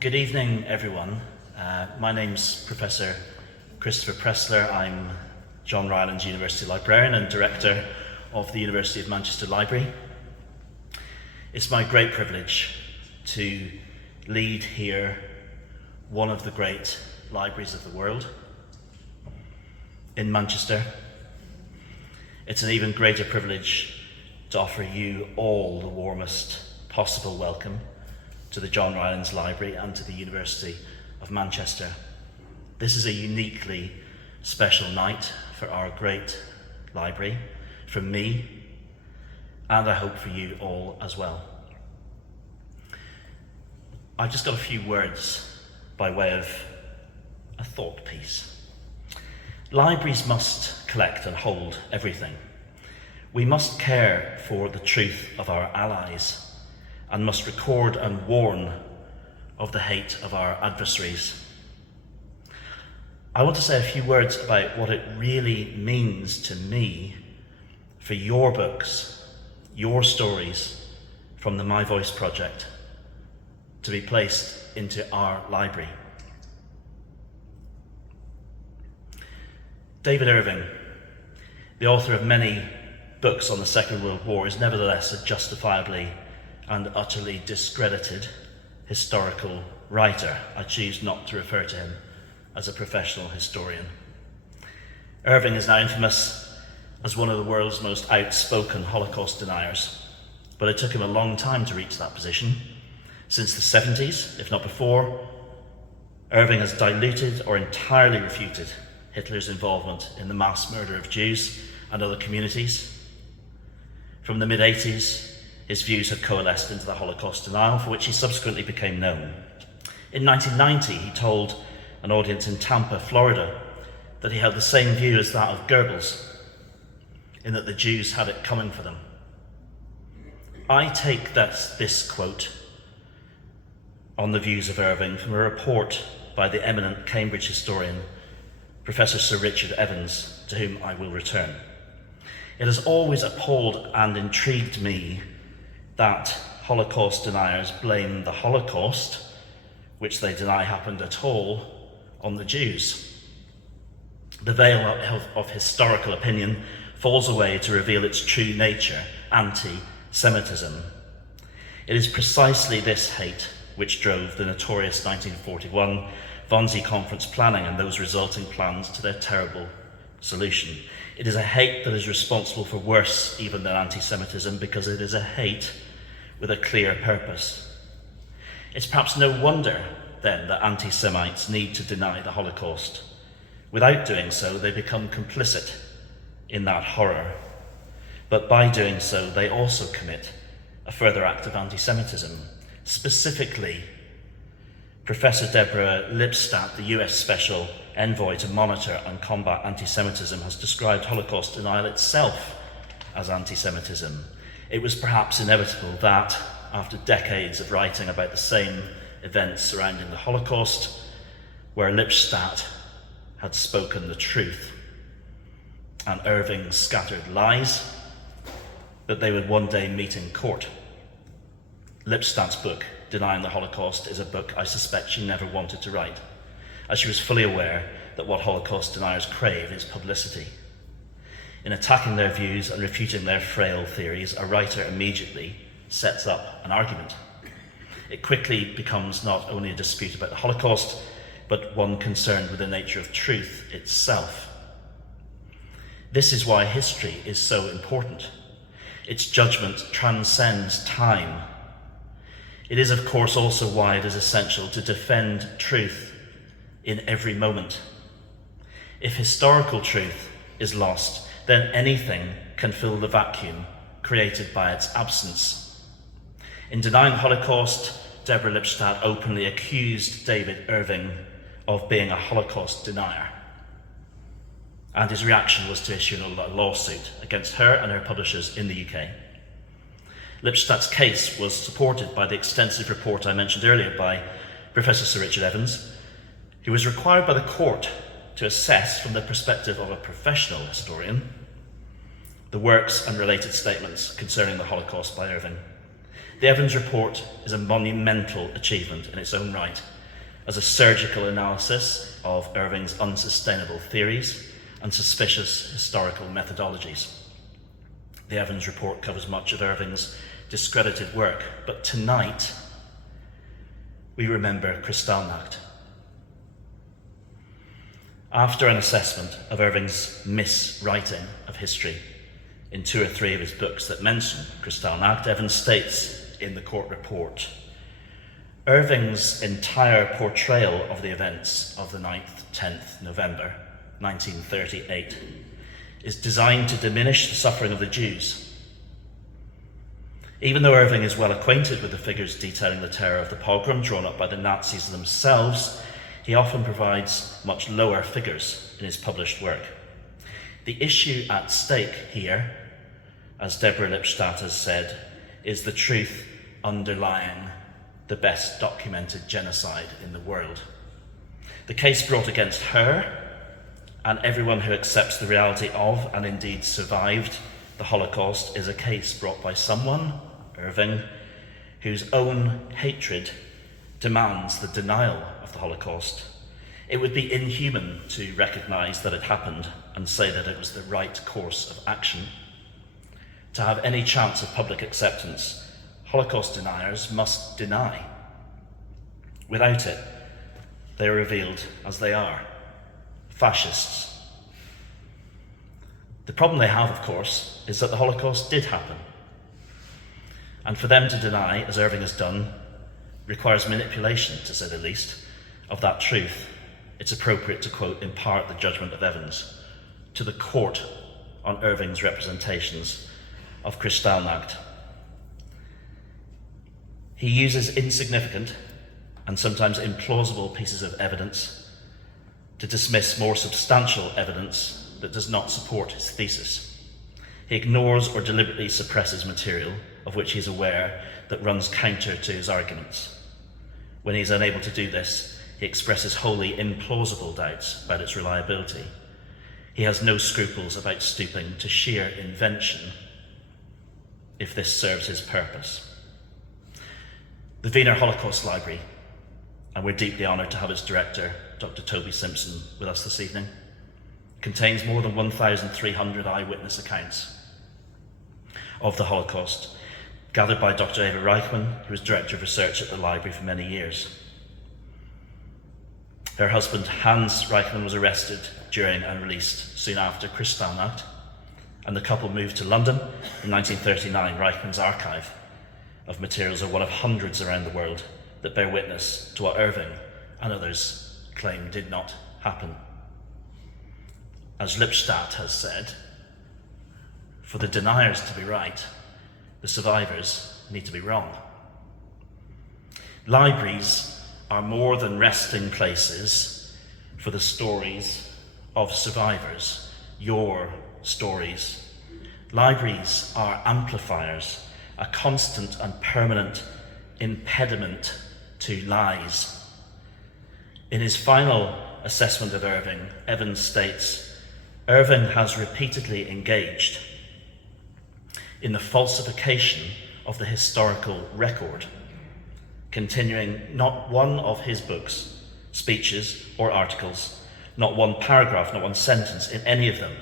Good evening, everyone. My name's Professor Christopher Pressler. I'm John Rylands University Librarian and Director of the University of Manchester Library. It's my great privilege to lead here one of the great libraries of the world in Manchester. It's an even greater privilege to offer you all the warmest possible welcome to the John Rylands Library and to the University of Manchester. This is a uniquely special night for our great library, for me, and I hope for you all as well. I've just got a few words by way of a thought piece. Libraries must collect and hold everything. We must care for the truth of our allies and must record and warn of the hate of our adversaries. I want to say a few words about what it really means to me for your books, your stories from the My Voice project to be placed into our library. David Irving, the author of many books on the Second World War, is nevertheless a justifiably and utterly discredited historical writer. I choose not to refer to him as a professional historian. Irving is now infamous as one of the world's most outspoken Holocaust deniers, but it took him a long time to reach that position. Since the 70s, if not before, Irving has diluted or entirely refuted Hitler's involvement in the mass murder of Jews and other communities. From the mid-80s, his views had coalesced into the Holocaust denial, for which he subsequently became known. In 1990, he told an audience in Tampa, Florida, that he held the same view as that of Goebbels, in that the Jews had it coming for them. I take this quote on the views of Irving from a report by the eminent Cambridge historian, Professor Sir Richard Evans, to whom I will return. It has always appalled and intrigued me that Holocaust deniers blame the Holocaust, which they deny happened at all, on the Jews. The veil of historical opinion falls away to reveal its true nature, anti-Semitism. It is precisely this hate which drove the notorious 1941 Wannsee Conference planning and those resulting plans to their terrible solution. It is a hate that is responsible for worse even than anti-Semitism, because it is a hate with a clear purpose. It's perhaps no wonder then that anti-Semites need to deny the Holocaust. Without doing so, they become complicit in that horror. But by doing so, they also commit a further act of anti-Semitism. Specifically, Professor Deborah Lipstadt, the US Special Envoy to monitor and combat anti-Semitism, has described Holocaust denial itself as anti-Semitism. It was perhaps inevitable that, after decades of writing about the same events surrounding the Holocaust, where Lipstadt had spoken the truth and Irving scattered lies, that they would one day meet in court. Lipstadt's book, Denying the Holocaust, is a book I suspect she never wanted to write, as she was fully aware that what Holocaust deniers crave is publicity. In attacking their views and refuting their frail theories, a writer immediately sets up an argument. It quickly becomes not only a dispute about the Holocaust, but one concerned with the nature of truth itself. This is why history is so important. Its judgment transcends time. It is, of course, also why it is essential to defend truth in every moment. If historical truth is lost, then anything can fill the vacuum created by its absence. In Denying the Holocaust, Deborah Lipstadt openly accused David Irving of being a Holocaust denier, and his reaction was to issue a lawsuit against her and her publishers in the UK. Lipstadt's case was supported by the extensive report I mentioned earlier by Professor Sir Richard Evans, who was required by the court to assess, from the perspective of a professional historian, the works and related statements concerning the Holocaust by Irving. The Evans report is a monumental achievement in its own right, as a surgical analysis of Irving's unsustainable theories and suspicious historical methodologies. The Evans report covers much of Irving's discredited work, but tonight we remember Kristallnacht. After an assessment of Irving's miswriting of history in 2 or 3 of his books that mention Kristallnacht, Evans states in the court report, Irving's entire portrayal of the events of the 9th, 10th November 1938 is designed to diminish the suffering of the Jews. Even though Irving is well acquainted with the figures detailing the terror of the pogrom drawn up by the Nazis themselves, he often provides much lower figures in his published work. The issue at stake here, as Deborah Lipstadt has said, is the truth underlying the best documented genocide in the world. The case brought against her and everyone who accepts the reality of, and indeed survived, the Holocaust is a case brought by someone, Irving, whose own hatred demands the denial of the Holocaust. It would be inhuman to recognise that it happened and say that it was the right course of action. To have any chance of public acceptance, Holocaust deniers must deny. Without it, they are revealed as they are, fascists. The problem they have, of course, is that the Holocaust did happen. And for them to deny, as Irving has done, requires manipulation, to say the least, of that truth. It's appropriate to quote in part the judgment of Evans to the court on Irving's representations of Kristallnacht. He uses insignificant and sometimes implausible pieces of evidence to dismiss more substantial evidence that does not support his thesis. He ignores or deliberately suppresses material of which he is aware that runs counter to his arguments. When he is unable to do this, he expresses wholly implausible doubts about its reliability. He has no scruples about stooping to sheer invention if this serves his purpose. The Wiener Holocaust Library, and we're deeply honoured to have its director, Dr. Toby Simpson, with us this evening, contains more than 1,300 eyewitness accounts of the Holocaust, gathered by Dr. Eva Reichman, who was Director of Research at the library for many years. Her husband, Hans Reichman, was arrested during and released soon after Kristallnacht, and the couple moved to London in 1939. Reichman's archive of materials are one of hundreds around the world that bear witness to what Irving and others claim did not happen. As Lipstadt has said, for the deniers to be right, the survivors need to be wrong. Libraries are more than resting places for the stories of survivors, your stories. Libraries are amplifiers, a constant and permanent impediment to lies. In his final assessment of Irving, Evans states, Irving has repeatedly engaged in the falsification of the historical record, continuing not one of his books, speeches or articles, not one paragraph, not one sentence in any of them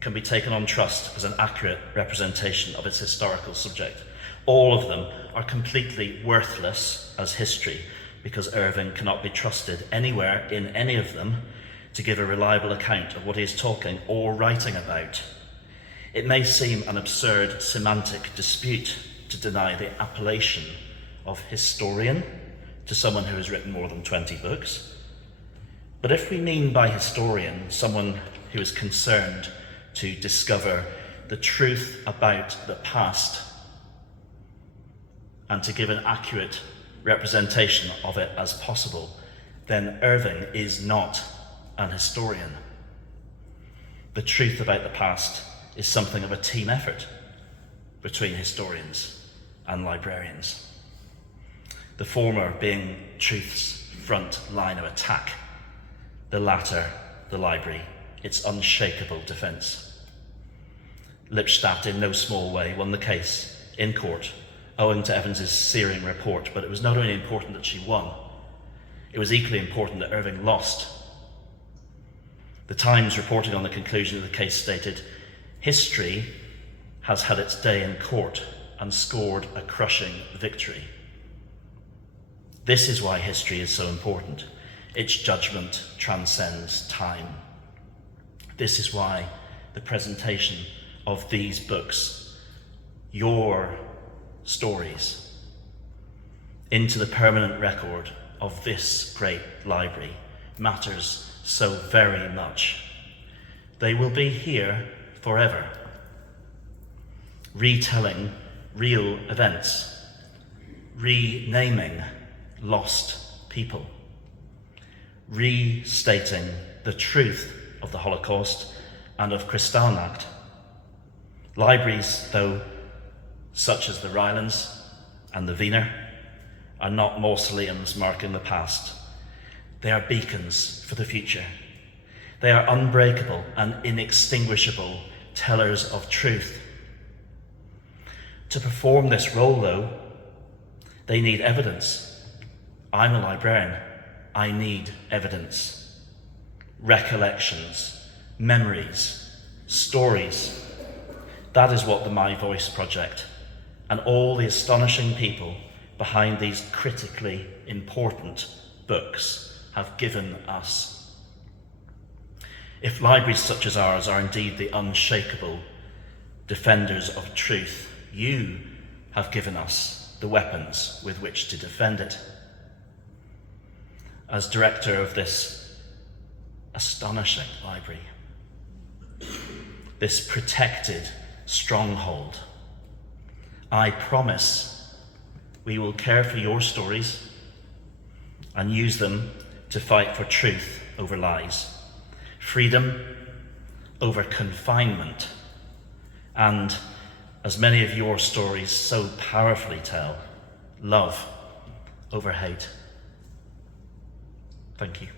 can be taken on trust as an accurate representation of its historical subject. All of them are completely worthless as history because Irving cannot be trusted anywhere in any of them to give a reliable account of what he is talking or writing about. It may seem an absurd semantic dispute to deny the appellation of historian to someone who has written more than 20 books. But if we mean by historian someone who is concerned to discover the truth about the past and to give an accurate representation of it as possible, then Irving is not an historian. The truth about the past is something of a team effort between historians and librarians. The former being truth's front line of attack, the latter, the library, its unshakable defence. Lipstadt in no small way won the case in court owing to Evans's searing report, but it was not only important that she won, it was equally important that Irving lost. The Times, reporting on the conclusion of the case, stated, "History has had its day in court and scored a crushing victory." This is why history is so important. Its judgment transcends time. This is why the presentation of these books, your stories, into the permanent record of this great library matters so very much. They will be here forever, retelling real events, renaming lost people, restating the truth of the Holocaust and of Kristallnacht. Libraries, though, such as the Rylands and the Wiener, are not mausoleums marking the past. They are beacons for the future. They are unbreakable and inextinguishable tellers of truth. To perform this role, though, they need evidence. I'm a librarian. I need evidence. Recollections, memories, stories. That is what the My Voice Project and all the astonishing people behind these critically important books have given us. If libraries such as ours are indeed the unshakable defenders of truth, you have given us the weapons with which to defend it. As director of this astonishing library, this protected stronghold, I promise we will care for your stories and use them to fight for truth over lies, freedom over confinement, and, as many of your stories so powerfully tell, love over hate. Thank you.